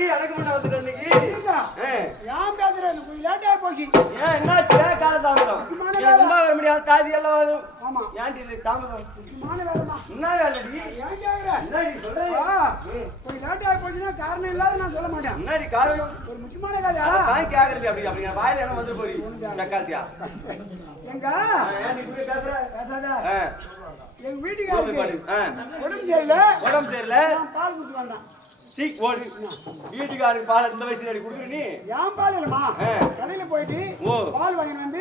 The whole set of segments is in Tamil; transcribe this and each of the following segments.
இன்னைக்கு எனக்கு முன்ன வந்துட்டு? ஆ. ஏன் பேசுற? எனக்கு லேட்டா போச்சு. ஏன் என்னாச்சு? கால தாமதம். என் சும்மா வர முடியாது? தாதி எல்லாம் வரும். ஆமா. ஏன்டி இது தாமதம்? முக்கியமான வேலைமா என்ன வேலைடி? ஏன் கேக்குற? என்னடி சொல்றேன் ஆ, கொஞ்சம் லேட்டா போச்சுன்னா காரணம் இல்லாத நான் சொல்ல மாட்டேன். என்னடி காரணம்? ஒரு முக்கியமான வேலையா? அதான் கேக்குறது அப்படி. அப்படி வாயில என்ன வந்து போய் சக்காத்தியா? எங்க ஏன்டி இப்படி பேசுற? பேசாத. எங்க உடம்பு சரியில்ல. உடம்பு சரியில்லை? நான் பால் குடிச்சு வந்தேன். சீ ஓடு. வீட்டுக்காரருக்கு பால் இந்த வயசுல அடி குடுக்குற நீ? ஏன் பால் இல்லம்மா? ஆ. கடையில போயிட்டு. பால் வாங்கிட்டு வந்து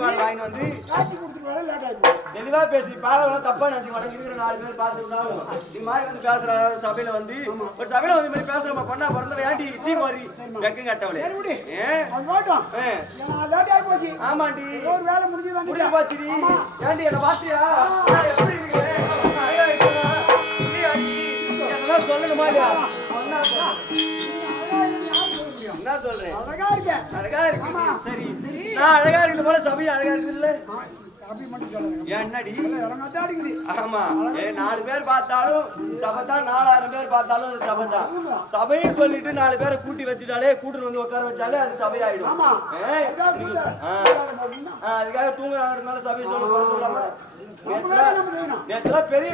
பால் வந்து. காய்ச்சி கொடுத்துட்டு வர லேட் ஆயிடுச்சு தெளிவா பேசி பாலம் தப்பா நினைச்சு மாட்டேன் இருக்கிற நாலு பேர் பார்த்துருந்தாலும் இது மாதிரி வந்து பேசுற சபையில வந்து ஒரு சபையில வந்து இந்த மாதிரி பேசுற நம்ம பொண்ணா பிறந்தவ ஏன்டி சீ மாதிரி வெக்கம் கட்டவளே? ஆமாண்டி. ஒரு வேலை முடிஞ்சு வந்துட்டேன் போச்சுடி. ஏன்டி என்ன பாத்தியா என்ன சொல்றேன்? அழகா இருக்கு? சரி. நான் அழகா இருக்கிறது போல சபை அழகா இருக்குது இல்ல? என்னடி ஆமா. நாலு பேர் பார்த்தாலும் சபை தான் நாலாயிரம் பேர் பார்த்தாலும் அது சபை தான். சபைன்னு சொல்லிட்டு நாலு பேரை கூட்டி வச்சுட்டாலே கூட்டிட்டு வந்து உட்கார வச்சாலே அது சபையாயிடும். கூட்ட- அதுக்காக தூங்குறாங்கிறதுனால சபையை சொல்ல நேற்றுலாம் பெரிய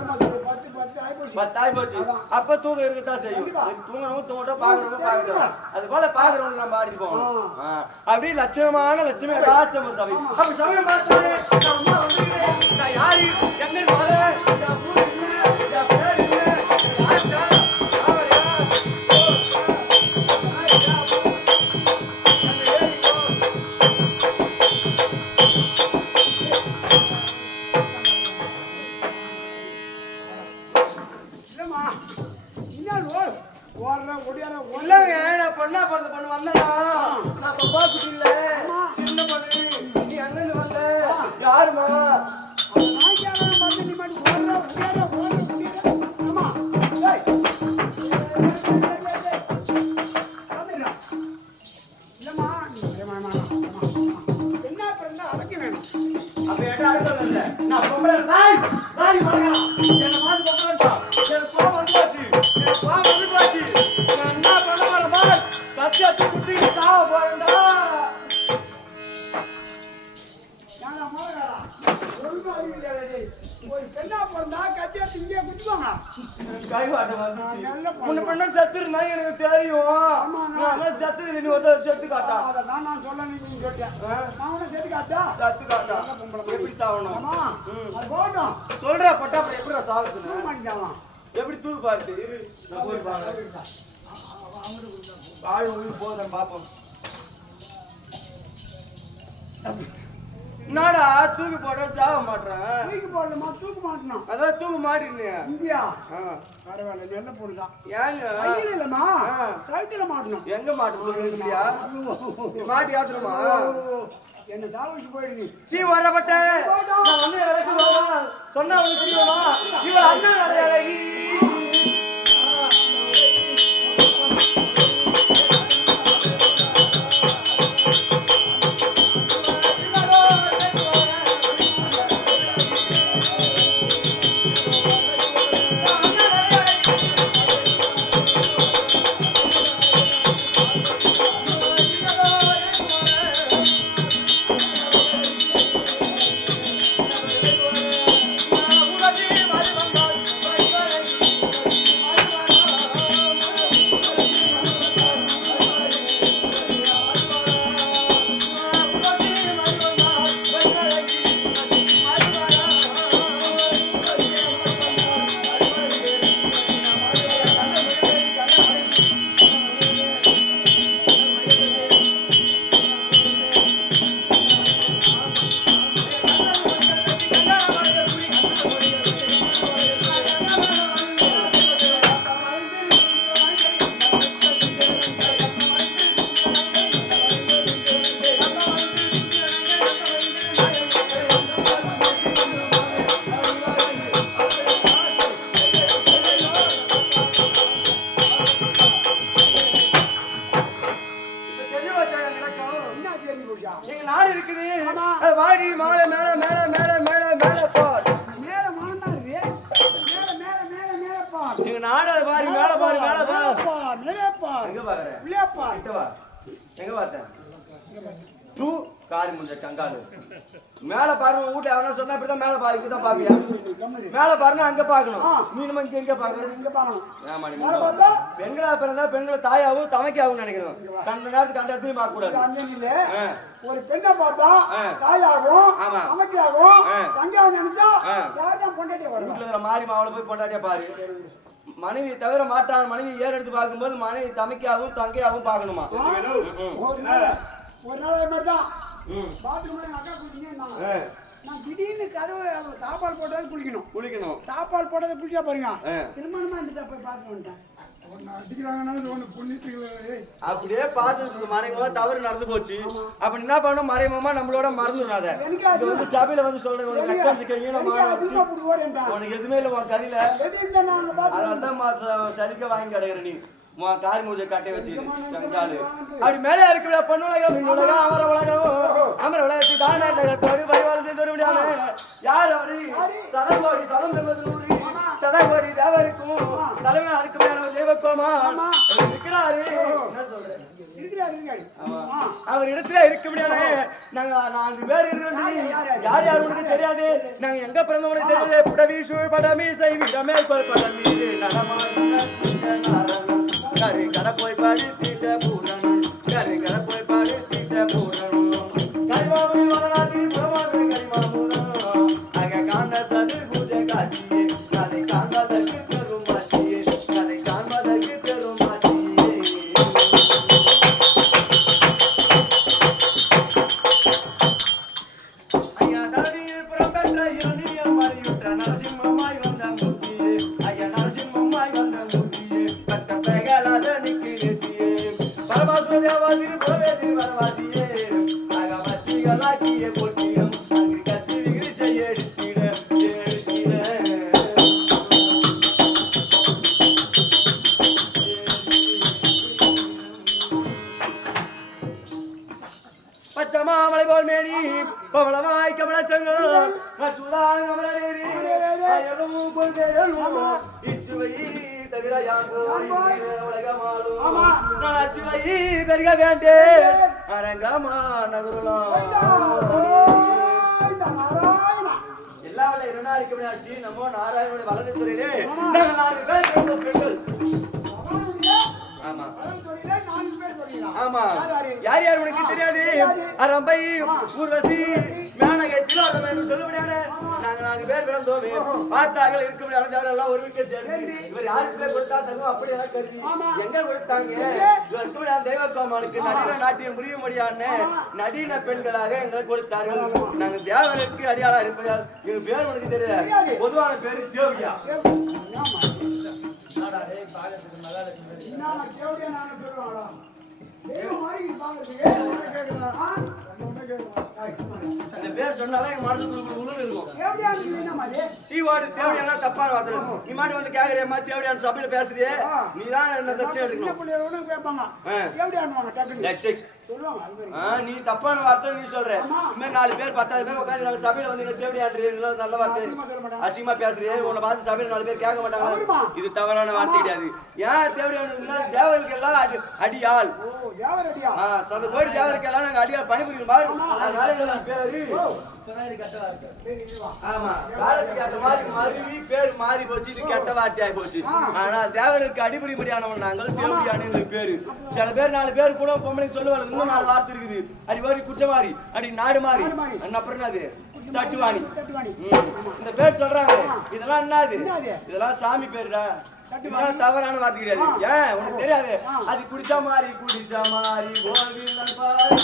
நமக்கு ஒரு பத்து பத்து ஆகி போச்சு பத்தாய் போச்சு. அப்ப தூக்கம் இருக்கத்தான் செய்யும். தூங்குறவங்க தூங்கட்டும் பாக்குறவங்க பாக்கட்டும் அது போல பாக்குறவங்க நம்ம ஆடிட்டு போகணும். ஆ, அப்படியே லட்சணமான லட்சுமி ராஜ்யம் ஒரு சபை அப்ப சபையை பார்த்தாலே நான் அம்மா வந்துக்கிறேன். நான் யாரு எங்க என்ன அர்த்தம் இல்ல நான் பொம்பளை நாய் நாய் பாருங்க என்ன மாதிரி பொம்பளைடா எனக்கு கோவம் வந்து போச்சு எனக்கு கோவம் வந்து போச்சு நான் என்ன பண்ண போறேன் பாரு. கத்தி அத்தி குத்தி சாவ போறேன்டா. கத்தியாத்து செத்து எனக்கு தெரியும். செத்து செத்து காட்டா. நான் சொல்ல நீ ஆ? நான் சேர்த்து காட்டா? செத்து காட்டா. அது போகட்டும் சொல்ற பட்டா அப்புறம் எப்படி மாட்டேங்கான் எப்படி தூக்கு பாருது இரு நான் போய் பாருங்க ஆள் உயிர் போதும் பாப்போம். என்னடா தூக்கி போட சாக மாட்டேன் தூக்கி போடலாமா தூக்க மாட்டணும். அதான் தூக்கு மாட்டிருந்தே இந்தியா. பரவாயில்ல நல்ல பொருள் தான் ஏங்க இல்லம்மா. கழுத்துல மாட்டணும். எங்க மாட்டுறியா மாட்டி ஆத்துருமா என்ன தாவலிச்சு போயிடுது? சீ வரப்பட்ட நான் வந்து சொன்னா இவன் அண்ணன் அழகி வாடி மாலை மேல மேல மேல மேல மேல பார். மேல மானம் மேல எங்க பாக்குற? டூ காரி முஞ்ச கங்காலு மேல பாருங்க வீட்டுல எவனா சொன்னா இப்படிதான் மேல பா இப்படிதான் பாப்பியா மேல பாருங்க அங்க பாக்கணும். நீ நம்ம இங்க எங்க பாக்குறது இங்க பார்க்கணும் ஆமா நீ மேல பார்த்தா? பெண்களா பிறந்தா பெண்களை தாயாவும் தமைக்காவும் நினைக்கணும். கண்ட நேரத்துக்கு அந்த இடத்துலயும் பார்க்க கூடாது. ஒரு பெண்ணை பார்த்தா. தாயாகும் ஆ. தங்காவும் நினைச்சா ஆ. யார்தான் பொண்டாட்டி வருவா வீட்டுல மாறி மாவளை போய் பொண்டாட்டியா பாரு. மனைவி தவிர மாட்டான் மனைவி ஏர் எடுத்து பார்க்கும்போது மனைவி தமைக்காவும் தங்கையாவும் பார்க்கணுமா. ஒரு நாள் அது மாதிரி தான் ம். பாத்ரூம்ல எங்க அக்கா குளிச்சிங்க ஆ. நான் திடீர்னு கதவு தாப்பால் போட்டது குளிக்கணும். குளிக்கணும். தாப்பால் போட்டதை குளிச்சா பாருங்க. திருமணமா இருந்துட்டா போய் பார்த்து வந்துட்டேன் அப்படியே பார்த்து மறைமுகமா தவறு நடந்து போச்சு. அப்ப என்ன பண்ணணும்? மறைமுகமா நம்மளோட மறந்துடாத எனக்கு அது இது வந்து சபையில வந்து சொல்றேன் உனக்கு எதுவுமே இல்லை உன் கதையில. அதான் மா- ச- சலிக்க வாங்கி கிடைக்கிற நீ. காரி மூஞ்ச கட்டை வச்சு அப்படி மேலே இருக்கிற பொண்ணுலகம் உலகம் அமர உலகம். அமர உலகத்தை தானே தகத்தோடு பரிவாளத்தை தர முடியாது யார் அவரு? சதங்கோடி சதம். சதங்கோடி தேவருக்கும் தலைமை அதுக்கு மேல தெய்வக்கோமா இருக்கிறாரு. அவர் இடத்துல இருக்க முடியாது நாங்க நான்கு பேர் இருக்கிறோம். யார் யார் உனக்கு தெரியாது? நாங்க எங்க பிறந்த உனக்கு தெரியாது? புடவி சூழ் படமி செய்விடமே கொள் படமி கரு கரை போய் பாடி தீட்ட பூரணம் கரு கரை போய் பாடி தீட்ட பச்சமாமலை போல் மேனி பவளமாய் கமலச்சங்கம் கட்டுதான் கமலநேரி அயலும் கொள்கையலும் இச்சுவை தவிர யாங்கோ உலகமாலும் பெருக வேண்டே அரங்கமா நகருலாம் நாராயணா இரண்டாயிரம் கம்மியாச்சு நம்ம வலது துறையிலே ஆமா. ஆமா. யார் யார் உனக்கு தெரியாது? அரம்பை ஊர்வசி மேனகை திலோதம் என்று சொல்ல முடியாது. நாங்க நான்கு பேர் பிறந்தோமே. பார்த்தார்கள் இருக்க முடியாது. எல்லாம் ஒரு வீட்டை சேர்ந்து இவர் யாருக்கு பேர் கொடுத்தா தங்கம் அப்படி எல்லாம் கருதி எங்க கொடுத்தாங்க? இவர் இருக்க முடியாது தெய்வக்கோமானுக்கு நடின நாட்டியம் புரியும்படியான நடின பெண்களாக எங்களுக்கு கொடுத்தார்கள். நாங்க தேவனுக்கு அடியாளா இருப்பதால் எங்க பேர் உனக்கு தெரியாது பொதுவான பேரு தேவடியா நான் கேவடியா நானும் சொல்லுவாங்களா பேர் சொன்னாலே எங்க மனசுக்கு உள்ள இருக்கும். தேவடியானா தப்பான வார்த்தை. நீ மாட்டி வந்து கேக்குறியம்மா? தேவடியான் சபையில பேசுறியே. நீ தான் என்ன தச்சு எடுக்கணும். கேட்பாங்க. ஆ. கேவடியான்னுவாங்க நீ தப்பான வார்த்தை நீ சொல்ற. இனிமே நாலு பேர் பத்தாவது பேர் உட்காந்து நாலு சபையில வந்து என்ன தேவடியான்றீங்க நல்ல வார்த்தை. அசிங்கமா பேசுறியே. உன்னை பார்த்து சபையில நாலு பேர் கேட்க. மாட்டாங்க. இது தவறான வார்த்தை கிடையாது. ஏன் தேவடியான் தேவருக்கு எல்லாம் அடி? ஆ, சந்த கோடி தேவருக்கு எல்லாம் நாங்க அடியாள் பணிபுரியும் பாரு. அதனால எங்களுக்கு பேரு. ஆமா. காலத்துக்கு மாதிரி மருவி பேர் மாறி போச்சு. இது கெட்ட வார்த்தையாகி போச்சு. ஆனா தேவனுக்கு அடிபடிபடியானவன் நாங்கள் தேவடியான பேரு. சில பேர் நாலு பேர் கூட பொம்பளைக்கு சொல்லுவாங்க இன்னும் நாலு வார்த்தை இருக்குது அடி மாதிரி குச்சமாரி அடி நாடு மாறி. அப்புறம் என்னது? தட்டுவாணி. இந்த பேர் சொல்றாங்க. இதெல்லாம் என்னது? இதெல்லாம் சாமி பேருடா. தவறான வார்த்தை கிடையாது. ஏன்? உனக்கு தெரியாது. அது குடிச்ச மாதிரி குடிச்ச கோவிந்தன் பாரி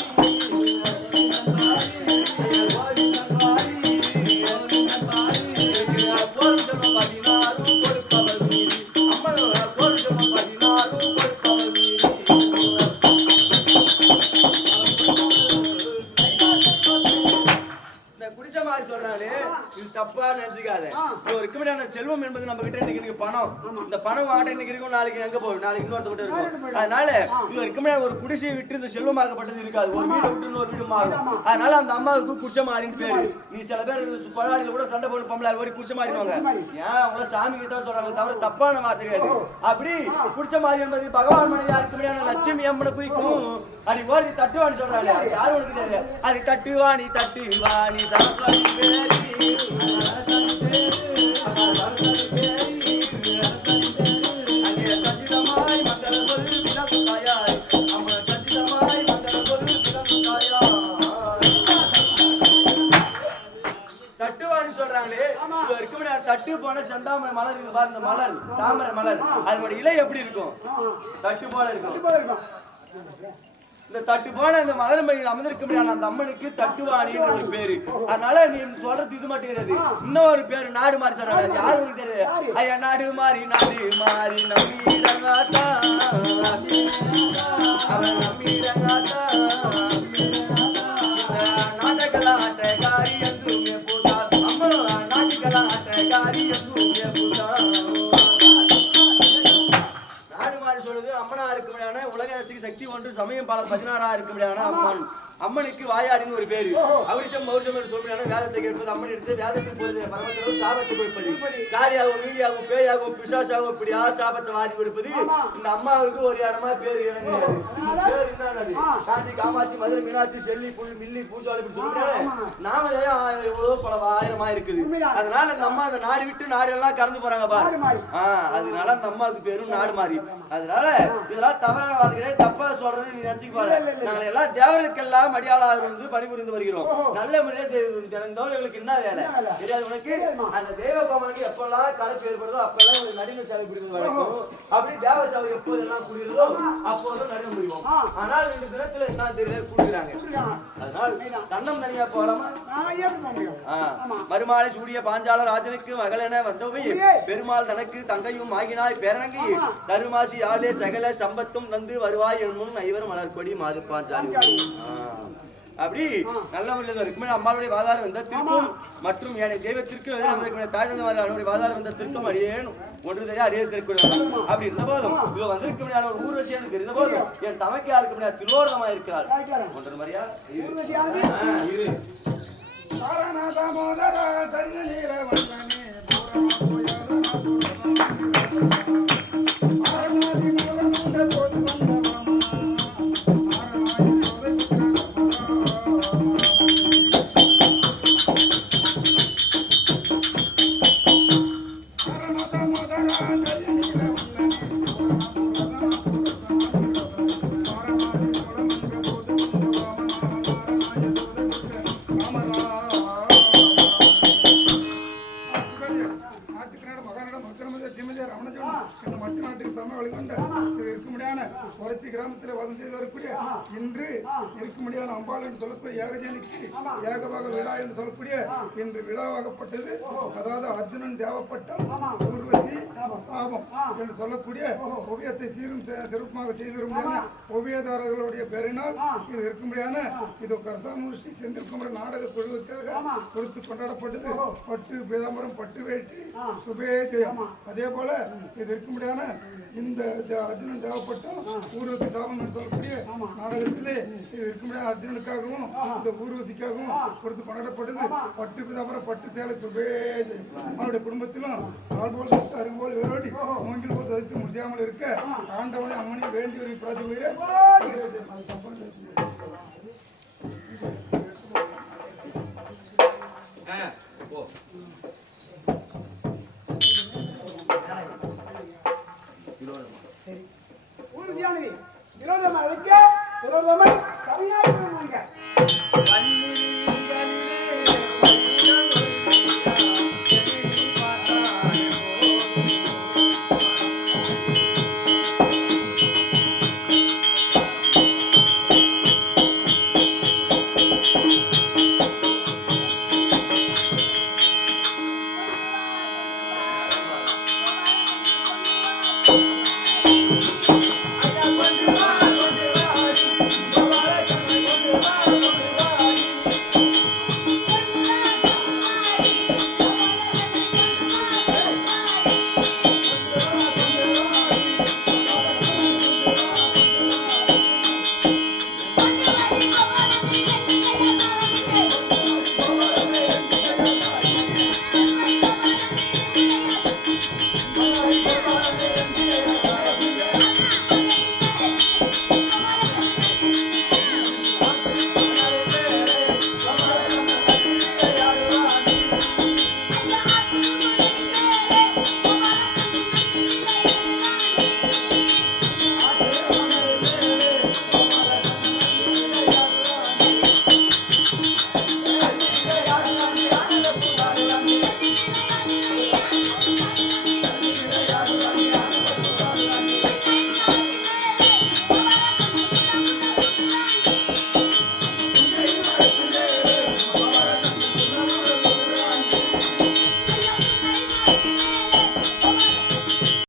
இந்த பணம் வாட்ட இன்னைக்கு இருக்கும் நாளைக்கு எங்க போகும்? நாளைக்கு இன்னொருத்த இருக்கும். அதனால இது இருக்க முடியாத ஒரு குடிசையை விட்டு இந்த செல்வமாகப்பட்டது இருக்காது. ஒரு வீடு விட்டு இன்னொரு வீடு மாறும். அதனால அந்த அம்மாவுக்கு குடிச்ச மாறின்னு பேரு. நீ சில பேர் பழாடியில கூட சண்டை போட்டு பொம்பளை ஓடி குடிச்ச மாறிடுவாங்க. ஏன்? அவங்கள சாமி கிட்ட சொல்றாங்க. தவிர தப்பான வார்த்தை கிடையாது அப்படி குடிச்ச மாறி என்பது பகவான் மனைவி முடியாத லட்சுமி அம்மனை குறிக்கும். அது ஓடி தட்டுவாணி சொல்றாங்க. யாரும் உனக்கு தெரியாது. அது தட்டுவாணி தட்டுவாணி சரஸ்வதி பேரி, சரஸ்வதி பேரி, அங்கே சஞ்சிதமாய் தட்டு போன செந்தாமரை மலர் பாரு இந்த மலர் தாமரை மலர். அதோட இலை எப்படி இருக்கும்? தட்டு போல இருக்கும். போல இருக்கும். இந்த தட்டு போன இந்த மலர் மயில் அமர்ந்திருக்க அந்த அம்மனுக்கு தட்டுவாணின்னு ஒரு பேரு. அதனால நீ சொல்றது இது மட்டும் கிடையாது. இன்னொரு பேரு நாடு மாறி அது யாரு உனக்கு தெரியாது? ஐயா நாடு மாறி நாடு மாறி நம்பிடங்காத்தா நம்பிடங்காத்தா நாட்டகலாட்டகாரி சமயம் பல பதினாறா இருக்கும்படியான அம்மன். அம்மனுக்கு வாயாடின்னு ஒரு பேரு. அவரிஷம் பௌர்ஷம் என்று சொல்லும்படியான வேதத்தை கேட்பது அம்மன் எடுத்து வேதத்துக்கு போது பரமத்திலும் சாபத்தை கொடுப்பது. காரியாகவும் வீடியாகவும் பேயாகவும் பிசாசாகவும் இப்படி யார் சாபத்தை வாரி கொடுப்பது. இந்த அம்மாவுக்கு ஒரு இடமா பேர் என்னது காஞ்சி காமாட்சி மதுரை மீனாட்சி செல்லி புல் மில்லி பூஜாலி சொல்லுறாங்க நாம எவ்வளவு பல ஆயிரமா இருக்குது. அதனால இந்த அம்மா அந்த நாடு விட்டு நாடு எல்லாம் கடந்து போறாங்க பாரு. ஆ, அதனால அந்த அம்மாவுக்கு பேரும் நாடு மாறி. அதனால இதெல்லாம் தவறான வார்த்தைகளே தப்பா சொல்றேன்னு நினைச்சுக்க பாரு நாங்கள் எல்லாம் தேவர்களுக்கெல்லாம் அடியாளாக இருந்து பணிபுரிந்து வருகிறோம். நல்ல முறையே தெரிந்தவர்களுக்கு என்ன வேலை? தெரியாது உனக்கு அந்த தெய்வ கோமனுக்கு எப்பெல்லாம் கலப்பு ஏற்படுதோ அப்பெல்லாம் ஒரு நடிகை சேவை புரிவது வழக்கம் அப்படி தேவ சேவை எப்போதெல்லாம் புரியுதோ அப்போதும் நடிகை முடியும் ஆனால் இந்த தினத்துல என்ன தெரியல? கூடுகிறாங்க. அதனால் தன்னம் தனியா போலாமா மறுமாலை சூடிய பாஞ்சால ராஜனுக்கு மகளென வந்தவை பெருமாள் தனக்கு தங்கையும் ஆகினாய். பேரனங்கி தருமாசி ஆளே சகல சம்பத்தும் தந்து வருவாய் என்னும் ஐவர் மலர்கொடி கொடி பாஞ்சாலி ஆ. அப்படி நல்ல முறையில் இருக்குமே அம்மாளுடைய வாதாரம் வந்த திருப்பம் மற்றும் ஏனைய தெய்வத்திற்கு எதிராக தாய் தந்தவாறு அவருடைய வாதாரம் வந்த திருப்பம் அடியேனும் ஒன்று தெரியா அடியே திருக்கூடாது அப்படி இருந்த போதும் இவ வந்திருக்க முடியாத ஒரு ஊர்வசி எனக்கு இருந்த போதும் என் தமக்கையா இருக்க முடியாது திருவோரமா இருக்கிறார் கேட்கிறேன். மாதிரியா இரு. என்று சொல்லக்கூடிய ஏகஜனிக்கு ஏகபாக விழா என்று சொல்லக்கூடிய இன்று விழாவாகப்பட்டது. அதாவது அர்ஜுனன் தேவப்பட்டம் ஊர்வசி சாபம் என்று சொல்லக்கூடிய ஓவியத்தை சீரும் சிறப்புமாக செய்து முடியாத ஓவியதாரர்களுடைய பெயரினால் இது இருக்க முடியாத இது கரசாமுஷ்டி செந்தில்குமரன் நாடக குழுவுக்காக கொடுத்து கொண்டாடப்பட்டது. பட்டு பீதாம்பரம் பட்டு வேட்டி சுபே ஜெயம் அதே போல இது இருக்க முடியாத இந்த அர்ஜுனன் தேவைப்பட்டும் ஊர்வசி சாபம் என்று சொல்லக்கூடிய நாடகத்திலே இது இருக்க முடியாத அர்ஜுனனுக்காகவும் இந்த ஊர்வசிக்காகவும் கொடுத்து கொண்டாடப்பட்டது. பட்டு பீதாம்பரம் பட்டு சேலை சுபே ஜெயம் அவருடைய குடும்பத்திலும் ஆள் போல் அரும்போல் வேரோடி மூங்கில் போட்டு வைத்து முடியாமல் இருக்க ஆண்டவனை அம்மனை வேண்டி ஒரு பிரார்த்தனை ஆ, போ.